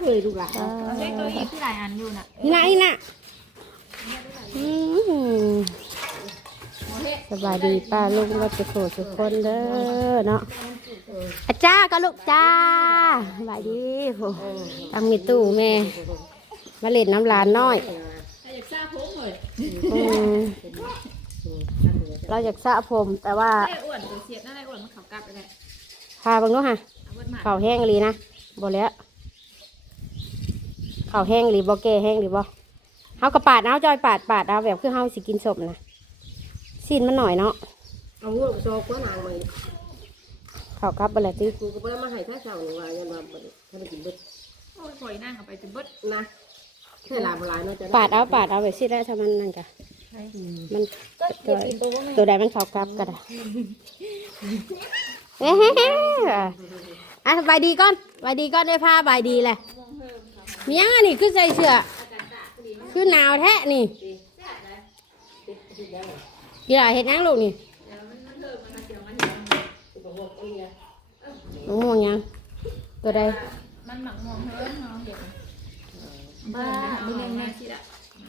เคยลูกหลานเล็กตัวอีกที่หลายอันอยู่น่ะนี่นะนี่นะอืมสบายดีป้าลุงวัดจะโขทุกคนเด้อเนาะอาจ้าก็ลูกจ้าสบายดีโหตั้งมีตู้แม่ มาเล่นน้ำลานน้อยอยากทราบผมเลยอืมเราอยากสระผมแต่ว่าได้อ้วนตัวเสียบน่าได้อ้วนมันเขากลับไปเลยพาเบังเนู้ฮะเอาอ้วนมาเข่าแห้งอีหลีนะบ่แล้ว เข่าแห้งอีหรือบ่แก่แห้งอีหรือบ่เฮากระปาดเอาจอยปาดปาดเอาแบบคือเฮาสิกินสมนะซีนมันหน่อยเนาะเอาหัวโซกว่านางมาเข่ากลับไปเลยติกูก็บ่ได้มาให้ท่าเช้านี่ว่ายันว่าบ่ได้ถ้าไปกินเบิดโอ้ยคอยนั่งเอาไปจะเบิดนะแค่ลาบ่หลายเนาะจ้ะปาดเอาปาดเอาไปสิแล้วถ้ามันนั่นกะมันตัวตัวใดมันเข่ากลับก็ได้เฮ้อะบายดีก่อนบายดีก่อนได้ผ้าบายดีแหละ มียังอันนี้คือใส่เสื้อคือหนาวแท้นี่อย่าเห็นยังลูกนี่มะม่วงยัง ตัวใดมันหมักมองเฮ้ยน้องเด็กบ้าไม่เล่นแม่ชิดอะ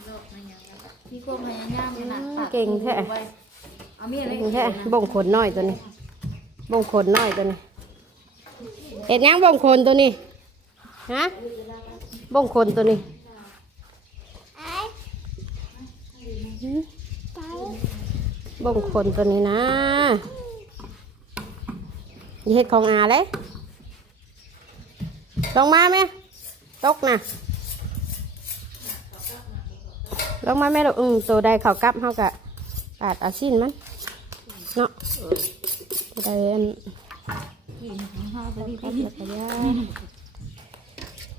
โลกมันยังพี่ควบพยายามขนาดตัดเก่งแท้เอามีดอะไรเก่งแท้บ่งขนน้อยตัวนี้บ่งขนน้อยตัวนี้เห็นยังบ่งขนตัวนี้ฮะ บ่งขนตัวนี้บ่งขนตัวนี้นะอย่าเฮ็ดของอาเลยลงมาไหมตกนะลงมาไหมลูกอืมตัวใดเขากลับเขากะปาดอาชินมันเนาะตัวใดอัน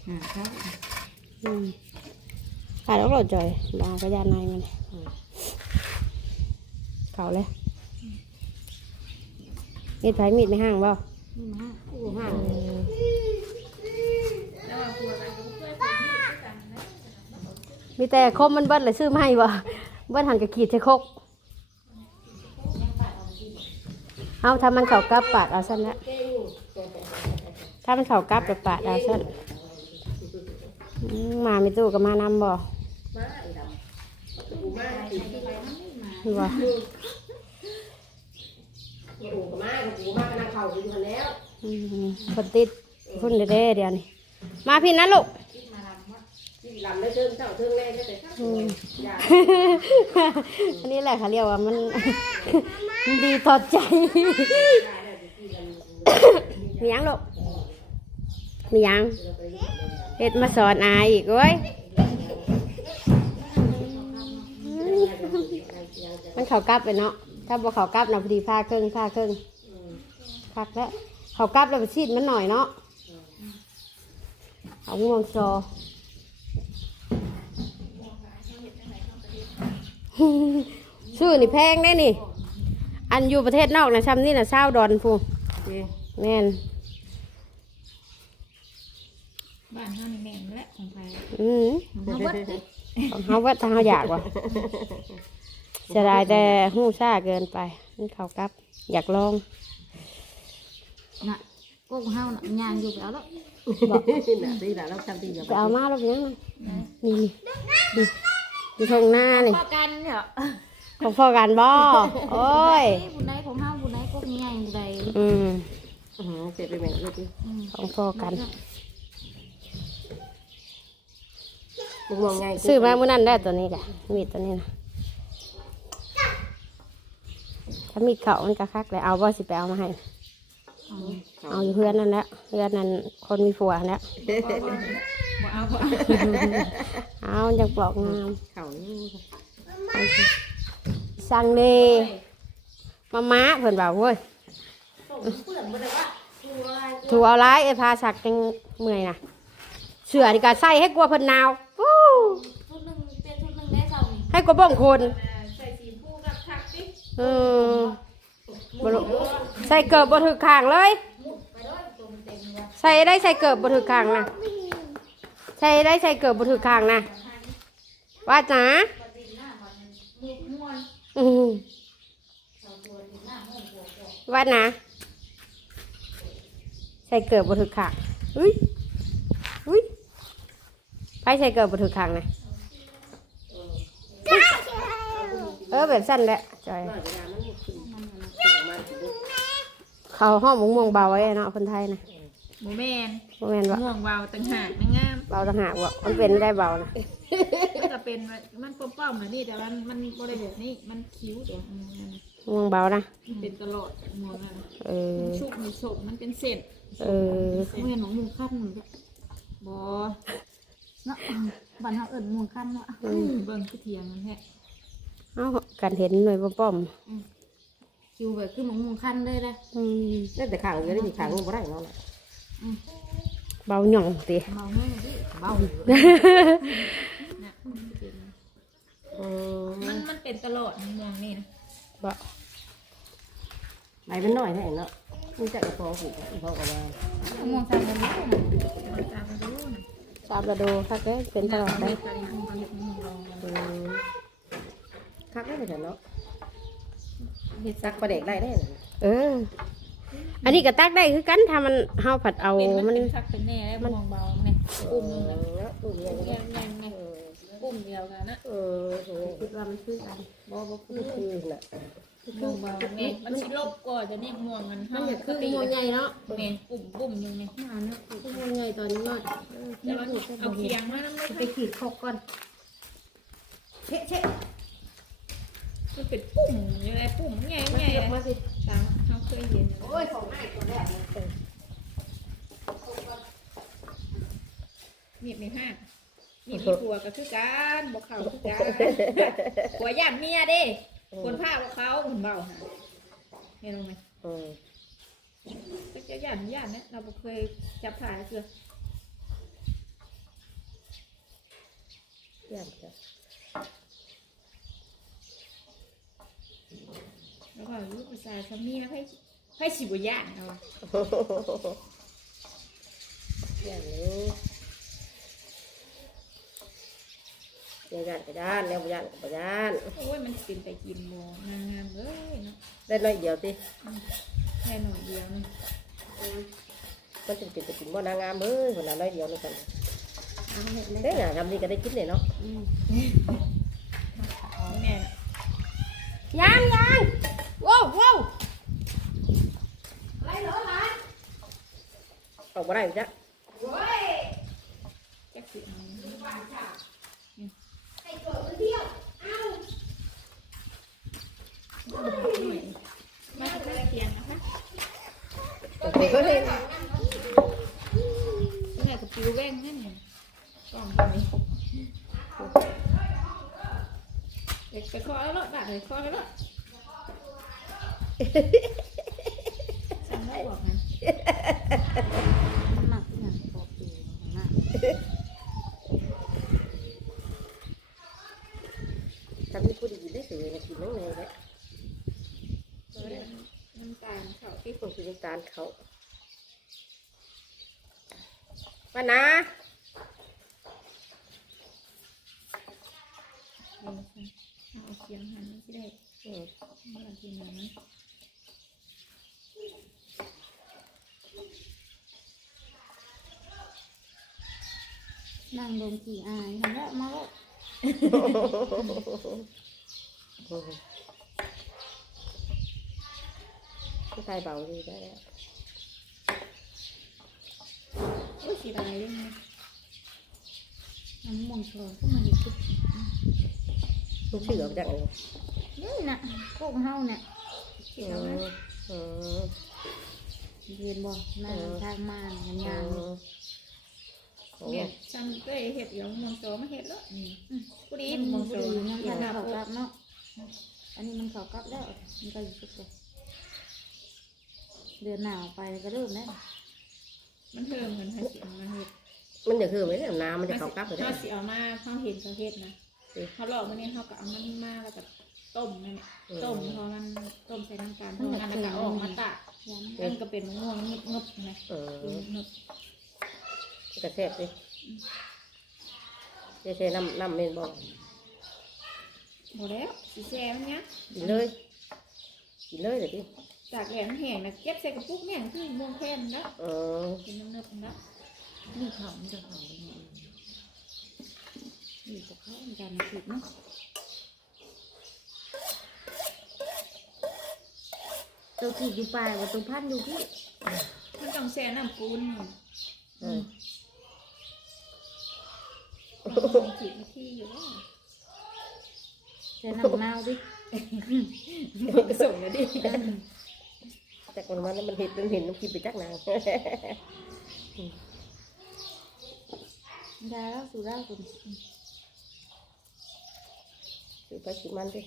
เขากลับแล้วก็ย่างอืมปาดแล้วก็จ่อยบางก็ย่างในมันเขาเลยมีดไผมีดไม่ห่างบ่กูห่างมีแต่คมมันเบิ้ลเลยซื้อไม่บ่เบิ้ลหันกับขีดใช้คกเอาถ้ามันเข่ากลับปาดเอาสั้นละถ้ามันเข่ากลับจะปาดเอาสั้นอื มมาไม่ตู้กับมานำบ่มาไอ้ดำกูมากินบ่กูก็มากูมาก็นั่งเข้าอยู่หั่นแล้วอืมคนติดคนเด้ๆเดี๋ยวนี้มาพี่นะลูกที่ลำได้เทิงเช้าเทิงแรงก็แต่เช้าอืมอย่าอันนี้แหละเขาเรียกว่ามันมันดีต่อใจมีหยังลูกมีหยัง เฮ็ดมาสอนอายอีกเว้ย มันเขากลับไปเนาะ ถ้าบ่เขากลับเนาะพอดีผ้าครึ่งผ้าครึ่งคักแล้ว เขากลับแล้วไปชีดมันหน่อยเนาะ เอาง่วงซอชื่อนี่แพงได้นี่ อันอยู่ประเทศนอกนะซ้ำนี่นะเศร้าดอนพูแม่น บ้านเขานี่แม่งและของใครอืมของเขาเบิดเลยของเขาว่าทางเขาอยากว่ะจะได้แต่หู้ซ่าเกินไปนี่เขากลับ อยากลองน่ะพวกเขาน่ะยางอยู่แล้วแล้วน่ะดีล่ะเราทำดีอย่าจะเอามาลูกยังนะนี่นี่นี่อยู่ตรงหน้านี่พอกันเหรอของพ่อกันบ่โอ้ยบุญใดของเขาบุญใดพวกนี้ใหญ่บุญใดอืมอือเสร็จไปแม่งเลยดิของพ่อกัน มึงมองไงซื้อมาเมื่อนั้นได้ตัวนี้กะมีดตัวนี้นะถ้ามีดเขามันกะคักเลยเอาบ่สิไปเอามาให้ เอาอยู่เพื่อนนั่นแหละเพื่อนนั่นคนมีผัวแล้วบ่เอาบ่เอาจังปลอกงามเขานี่สั่งเดมาม้าเพิ่นบอกเว้ยถูเอาร้ายเอ้ยพาสักจังเมื่อยนะเสือนี่ก็ใส่ให้กลัวเพิ่นหนาว ให้กลัวบ้องคนใส่สีผู้กับทักดิอืมบ่รู้ใส่เกิบบ่ถึกข้างเลยไปด้วยตรงเต็มเลย ใส่ได้ใส่เกิบบ่ถึกข้างนะใส่ได้ใส่เกิบบ่ถึกข้างนะว่าจ๋ามุกม่วนอืมว่านะ ใส่เกิบบถึกข้างอุ้ยอุ้ยใส่เกิดบ่ถือขังนะ เออแบบสั้นแหละจอยน้อยเวลามันขึ้นมันขึ้นออกมาสิลูกเขาห้องมงม่วงเบาไว้เนาะคนไทยนะโมแมนบ่แม่นว่าม่วงเบาต่างหากนะงามเบาต่างหากว่ามันเป็นได้เบานะมันจะเป็นว่ามันป้อมๆเหมือนนี่แต่ว่ามันบริเวณนี้มันคิ้วเดี๋ยวมันม่วงเบานะมันเป็นตลอดม่วงนั่นเออชุกมีโฉกมันเป็นเส้นเออเมื่อหนองมุงขั้นมันก็บอเนาะบ้านเฮาเอิ้นมุงขั้นเนาะเบิ่งคือเถียงมันแท้ เอากันเห็นหน่วยป้อมคิวแบบคือหมองมุงขั้นเลยนะๆอืมแล้วแต่ข้างเดียวได้มีข้างนึงบ่ได้เนาะน่ะเบาหย่องติเบาแม่ดิเบาเนี่ยมันเป็นอืมมันมันเป็นตลอดเมืองนี่นะบ่ใบมันน้อยแท้เนาะมันจะกระพอผูกอีพอก็มาม่วงสามกันรู้ตามกันรู้นะสามระดูถ้าเกิดเป็นตลอดได้อืม คักได้เหมือนกันเนาะเห็ดซัสักกประเด็กได้ได้น่ะเออ อันนี้ก็ตักได้คือกันถ้ามันเฮาผัดเอาเป็นมัมันนเป็นสักเป็นแน่ได้ม่วงเบาเนี่ยปุ่มนึงนะเนาะอุ้มยังไงแง่แง่แง่ปุ่มเดียวกันนะเออเออคิดว่ามันคือกันบอบคือคือน่ะม่วงเบาแม่มันสิลบก่อนจะนี่ม่วงมันมันอยากคือม่วงใหญ่เนาะแม่ปุ่มปุ่มอยู่นี่มาเนาะคือม่วงใหญ่ตอนนี้น้อยแต่ว่าเอาเคียงมาน้ำมันไปขีดคกก่อนเชะเชะ มันเป็นปุ่มอยู่ในปุ่มใหญ่ใหญ่ยกมาสิตามเขาเคยเห็นโอ้ยของง่ายตัวแรกเลยมีดมีห้ามีดมีผัวก็คือการบอกเขาคือการผัวย่านเมียเด้ คนผ้าบอกเขาคนเบาหาเห็นไหมอืมก็จะย่านย่านเนี่ยเราเคยจับถ่ายเสือย่านจ้ะ แล้ วก็ลูกภาษาสามีให้ให้สิบย่านเอาวะย่านนี้เดี๋ยวย่านก็ย่านแล้วบ่ย่านก็บ่ย่านโอ้ยมันเป็นไปกินโมนางงามเลยเนาะได้น้อยเดียวสิแค่หน่อยเดียวนี่มันจะเป็นจะกินบ่นางงามเอ้ยคนละน้อยเดียวนี่กันเอาเห็ดเลยเด้น่ะทำนี่ก็ได้กินเลยเนาะอืมนี่แน่ยางยาง ว้าวว้าวออกบ่ได้จ้ะจักสิเอามาจะไปเตียงนะคะโอเคก็เลยนี่แหละกับปิวแว่งนั่นเนี่ยกล่องตัวนี้เด็กไปคอแล้วล่ะด่าเลยคอแล้วล่ะสั่งได้บอกนะหมักอย่างปกตินะทำนี่ผู้ดีได้สวยนะกินนั่งเลยแหละน้ำตาลเขาที่คนกินน้ำตาลเขาป้านะเอาเคียงหันที่ได้อืมเมื่อทีนั้น นั่งดมกี่อายเห็นแล้วมาแล้วผู้ชายเบาดีได้แล้วโอ้ย สีอะไรเรื่องนี้น้ำม่วงโชว์ก็มาดิคุกลูกเสือจังเลยนี่น่ะพวกเฮาเนี่ยสีอือะไรมอืมเรียนบ่หน้างมานงานอืมโอ้เนี่ยฉันก็เห็ดอย่างมองโซมาเห็ดแล้วนี่กูดีมองโซดีนั่นกินถ้าน้ำเขากลับเนาะอันนี้มันเขากลับแล้วมันก็อยู่สุดเลยเดือนหนาวไปก็เริ่มแล้วมันเทิมเหมือนให้สียงมาเห็ดมันจะคือไม่ได้น้ำมันจะเขากลับไปได้ถ้าสีเอามาเขาเห็นเขาเห็ดนะเขาหลอกมันเนี่ยเขาก็เอามันมาแล้วก็ ต้มนั่นแหละต้มพอมันต้มใส่น้ำตาลพอมันแล้วก็ออกมาตากย้ำมันก็เป็นมะม่วงงึบงึบนะเอองึบกระแทกสิเจ๊น้ำน้ำเมนบอกหมดแล้วสีแซ่มันเนี้ยกินเลยกินเลยเดี๋ยวดิจากแหลมแห้งนะเก็บใส่กระปุกเนี่ยคือม่วงแค่นนะเออกินน้ำเนึบนะนี่เขามันจะเขาเลยเนี่ยนะผิดเนาะ ตัวขีดอยู่ปลายว่าตัวพันอยู่ที่มันต้องแช่น้ำปูนนี่เออต้องผิดวิธีอยู่ว่าใส่น้ำมะนาวดิส่งเลยดิจากวันวันนั้นมันเห็นมันเห็นน้ำกินไปจักนางได้แล้วสูได้คุณคือไปกินมันดิ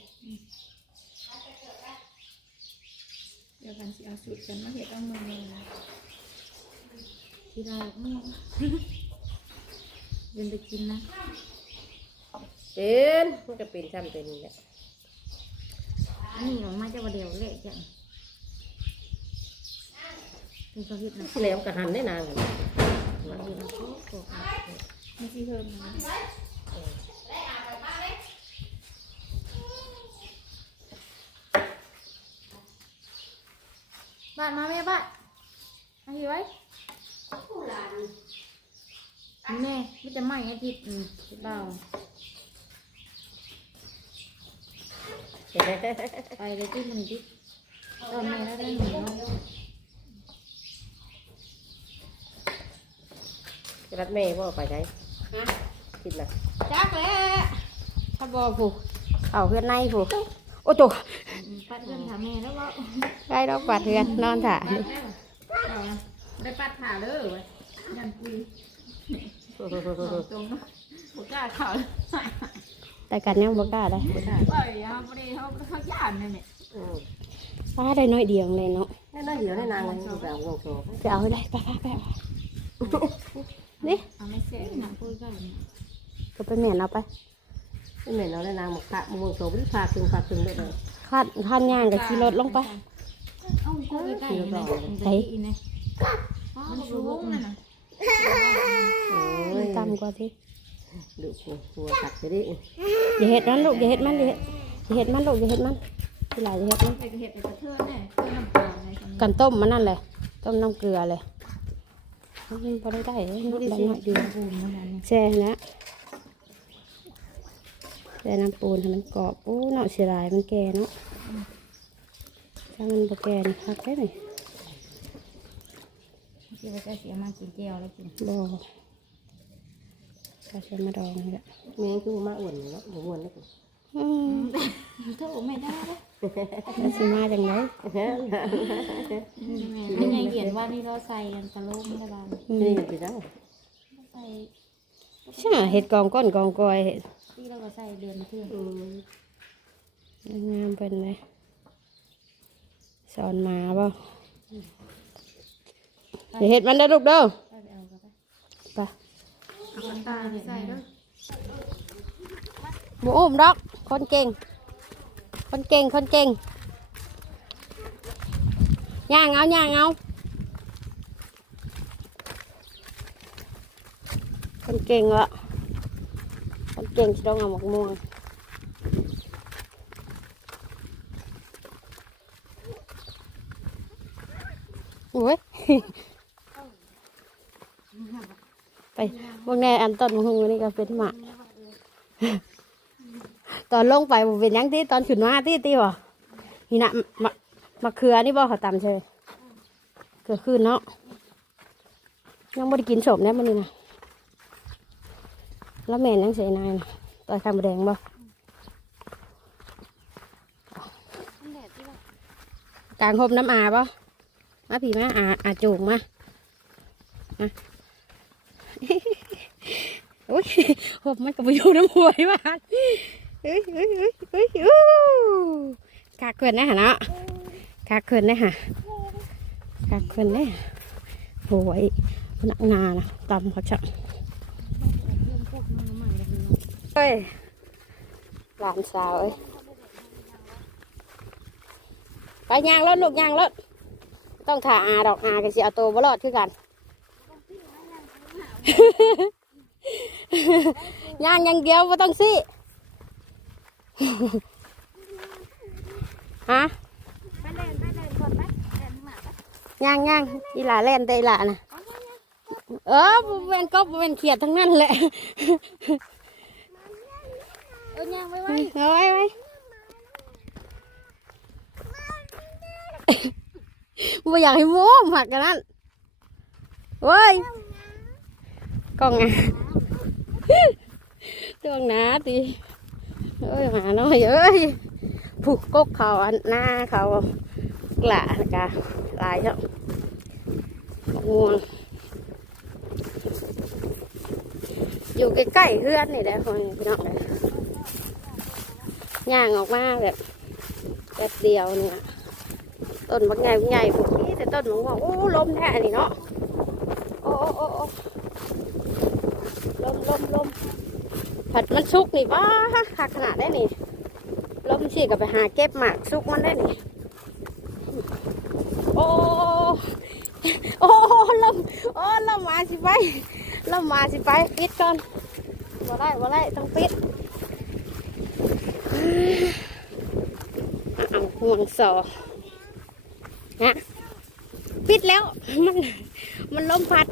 เดี๋ยวกันสิเอาสูตรกันมาเห็ดเอามือหนึ่งที่ได้อืมเดินไปกินนะเป็นมันก็เป็นซ้ำเป็นนี่แหละอันนี้ออกมาจะว่าเดียวเละจังเป็นเขาเห็ดนะที่แล้วก็หันได้นางเราเห็ดเราก็กดไม่ใช่เพิ่มนะ บ้านมาแม่บ้านมาอยู่ไว้แม่ไม่จะไหม้อาทิตย์อืมเบาไปเลยที่มันดิตอนแม่แล้วได้หนูเนาะรัดแม่พ่อไปไหนกินนะจักแล้วถ้าบอผูกเอาเพื่อนในผูกโอ้ตัว ปัดเงินถามแม่แล้วว่าได้ดอกปัดเพื่อนนอนถ่าได้ปัดขาเลยเว้ยยันปุยตรงบุกล้าเขาแต่กันยังบ่กล้าได้ว่าอย่าเขาไม่ได้เขาเขาย่านเลยเนี่ยอืมป้าได้น้อยเดียวเลยเนาะแค่นั้นเดี๋ยวได้นางเลยแบบงงโซ่จะเอาได้ไปไปไปนี่เอาไม่เสร็จนะพูดกันเนี่ยก็ไปแม่นเอาไปไม่เหม็นเอาได้นางหมกพระมึงโซ่ไม่ได้พาตึงพาตึงเลยเลย ขั้นขั้นย่างกับขี่รถลงไปเอ้าก็ใกล้ๆนะไอ้มันสูงนะนะโอ้ยต่ำกว่าที่ดุหัวตักไปดิอย่าเห็ดมันลูกอย่าเห็ดมันอย่าเฮ็ดอย่าเห็ดมันลูกอย่าเห็ดมันที่หลายอย่าเห็ดมันไปเห็ดไปกระเทือนเนี่ยเทือนน้ำปลาอะไรกันกันต้มมันนั่นแหละต้มน้ำเกลือเลยมันพอได้ได้เลยนุดได้หน่อยเดียวแช่นะ แช่น้ำปูนให้มันกรอบโอ้เนาะเสียดายมันแก่เนาะถ้ามันบ่แก่นี่คักได้ไหมที่ว่าจะเสียมากินเจียวแล้วกินบ่ก็ใช้มาดองนี่แหละแม่คือมาอ้วนเนาะหมูอ้วนนะกูอืมเท่าไม่ได้เลยแล้วสิมาจังไดนี่ไงเขียนว่านี่เราใส่กันตะลุมได้บ้างอืนี่มไปจังใส่ใช่เห็ดกองก้นกองกอยเห็ด ที่เราก็ใส่เดือนเทื่อนอืมงามเป็นเลยสอนหมาบ่อย่าเห็ดมันได้อลูกเด้อไปเอากันไปไปเอาน้ำตาลใส่ด้วยหมูอุ้มดอก คนเก่ง คนเก่ง คนเก่ง ย่างเอาย่างเอาคนเก่งวะ คนเก่งสิต้องเอาหมกม่วงโอ้ยไปพวกแนอันต้นมะฮุงนี่ก็เป็นหมากตอนลงไปเป็นยังที่ตอนขึ้นมาที่ที่บ่นี่นะมะมะเขือนี่บ่เขาตำใช่เกิดขึ้นเนาะยังไม่ได้กินสมเนี่ยมันนี่นะ แล้วแม่นยังเสียนายนะตอนทำแดงบ่กลางคมน้ำอาบ่มาผีมาอาอาจูงมามาโอ้ยผมมันก็ไปอยู่น้ำหวยบ้านเอ้ยเอ้ยเอ้ยเอ้ยอู้กากเกินนะฮะเนาะกากเกินนะฮะกากเกินนะโอ้ยหนักงานะตำเขาจะ เฮ้ยหลานสาวเอ้ยไปยางรถลูกยางรถต้องถ่าอาดอกอากันสิเอาตัวบรอดคือกันย่างอย่างเดียวไม่ต้องสิฮะย่างย่างอีหลาเล่นแต่อีหลานะเออเป็นก็บ่เป็นเขียดทั้งนั้นแหละ เออย่างไว้เอาไว้ไว้ไว้ไม่อยากให้โม้หักกันนั่นเว้ยกล้องอะตัวหนาดิเอ้ยหมาน้อยเอ้ยผูกกกเขาอันหน้าเขาหละกะลายเจ้าง่วงอยู่ใกล้ๆเพื่อนนี่แหละคนพี่น้องเลย ย่างออกมาแบบแบบเดียวเนี่ยต้นบักใหญ่บักใหญ่พวกนี้แต่ต้นมันบอกโอ้ลมแท้นี่เนาะโอ้โอ้โอ้โอ้ลมลมลมผัดมันสุกนี่บ้าคักขนาดได้นี่ลมสิกับไปหาเก็บหมากสุกมันได้นี่โอ้โอ้ลมโอ้ลมมาสิไปลมมาสิไปปิดก่อนบ่ได้บ่ได้ต้องปิด เอา ห่วงสอฮะปิดแล้ว มันมันลมพัด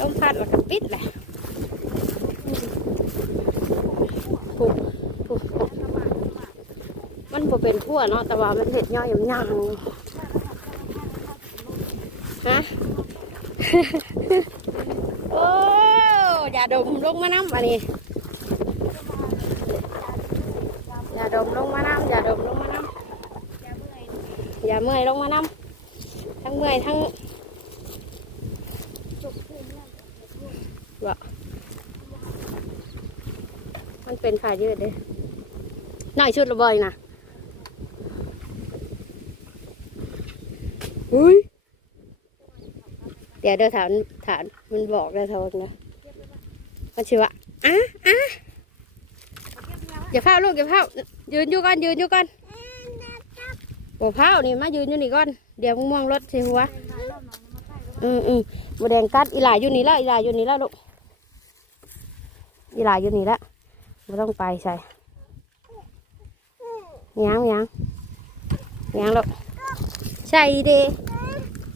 ลมพัดแล้วก็ปิดแหละผูกผูกมันบ่เป็นพั่วเนาะแต่ว่ามันเห็ดย่อยยำย่างฮะโอ้อย่าดมลงมาน้ำอันนี้ อย่าดมลงมาน้ำอย่าดมลงมาน้ำอย่า เมื่อยลงมาน้ำทั้งเมื่อยทั้งวะมันเป็นขายืดเด้หน่อยชุดระบอยนะอุ้ยเดี๋ยวเดี๋ยวถามถามมันบอกแล้วทนนะมันชื่อว่าอะอะอย่าเฝ้าลูกอย่าเฝ้ายืนอยู่ก่อนยืนอยู่ก่อน โอ้เฝ้านี่มายืนอยู่นี่ก่อน เดี๋ยวมึงม่วงรถใส่หัว อืมอืมบแดงกัดอีหลาอยู่นี่แล้วอีหลาอยู่นี่แล้วลูก อีหลาอยู่นี่แล้วไม่ต้องไปใส่ยังยังยังลูกใส่ดี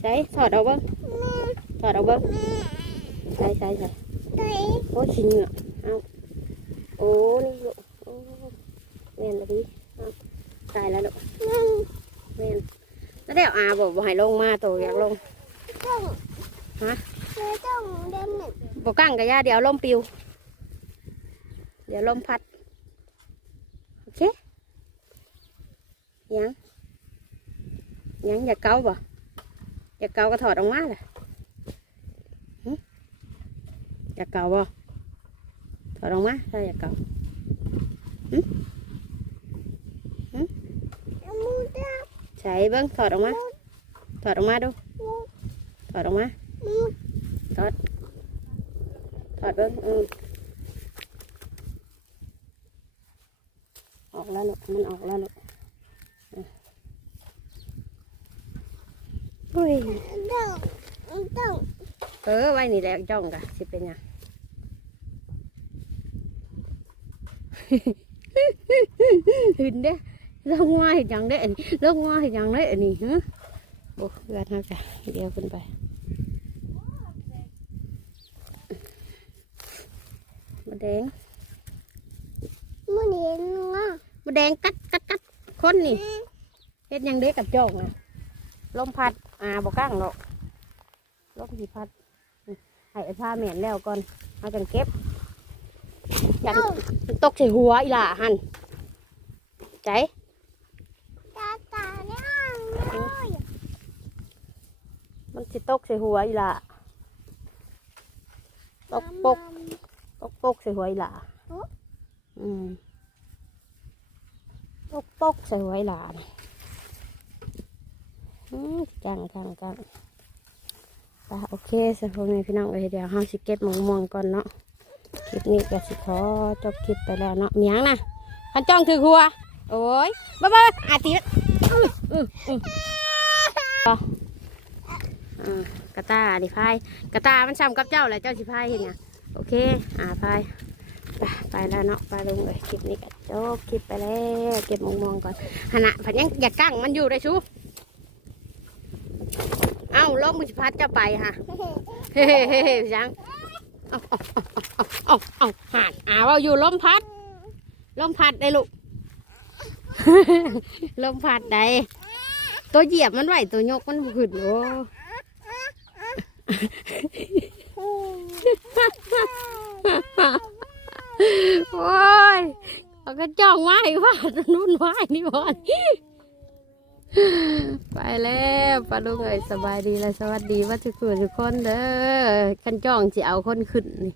ใส่ถอดเอาเบ้างถอดเอาเบ้างใส่ใส่ใส่โอ้ชิ้นเหงือเอาโอ้นี่ลูกโอ้แม่นละดิอ้าวตายแล้วลูก แม่นแล้วเดี๋ยวอาบอกบ่ให้ลงมาตัวอยากลงฮะบอกกั้งกับย่าเดี๋ยวลมปิว เดี๋ยวลมพัด โอเค ยัง ยังอย่าเกาบ่อย่าเกาก็ถอดออกมาเลยหึอย่าเกาบ่ถอดออกมาถ้าอย่าเกาใส่เบิ้งถอดออกมา ถอดออกมาดู ถอดออกมา ถอด ถอดเบิ้งอืมออกแล้วลูกมันออกแล้วลูกอุ้ยเออไว้นี่แหละจ้องกะสิเป็นยังหึนเด้ ลงมาเห็นยังได้อันนี้ลงมาเห็นยังได้อันนี้ฮะโอ้เพื่อนเขาจ้ะเดี๋ยวขึ้นไปมาแดงมาแดงกัดกัดกัดคนนี่เฮ็ดหยังเด็กกับจอกนะลมพัดอ่าบอกก้างหรอกลมสีพัดให้ไอ้ผ้าเหม็นแล้วก่อนเอาจังเก็บยันตกใส่หัวอีหล่าหันใจ มันสิตกใส่หัวอีหล่ะตกปกตกปกใส่หัวอีหล่ะอืมตกปกใส่หัวอีหล่ะน่ะอืมจังจังจังไปโอเคสำหรับนี้พี่น้องเอ้ยเดี๋ยวห้าสิเก็บมะม่วงก่อนเนาะคลิปนี้ก็สิขอจบคลิปไปแล้วเนาะเมียงนะขันจ้องถือหัวโอ้ยบ้าบ้าอาทิตย์อื้ออื้ออื้ออ่า กระตาดิพายกระตามันซ้ำกับเจ้าแหละเจ้าสิพายเห็นไงโอเค อ่าพายไปไปแล้วเนาะไปลงเลยคลิปนี้กจบคลิปไปแล้วเก็บมองๆก่อนหนะผันยังอยากกั้งมันอยู่ได้ชูเอ้าลมมุสิพัดเจ้าไปฮะเฮ้เฮ้เฮ้เฮ้ยังเอาเอาเอาเอาห่านอ่าว่าอยู่ลมพัดลมพัดได้ลูกลมพัดได้ตัวเหยียบมันไหวตัวยกมันบ่ขึ้นโอ้ โอ้ยเขาก็จ้องไหว้ว่านุ่นไหว้นี่บอลไปแล้วปลาลูกเอ๋ยสบายดีและสวัสดีว่าทุกคนทุกคนเด้อกันจ้องจะเอาคนขึ้นนี่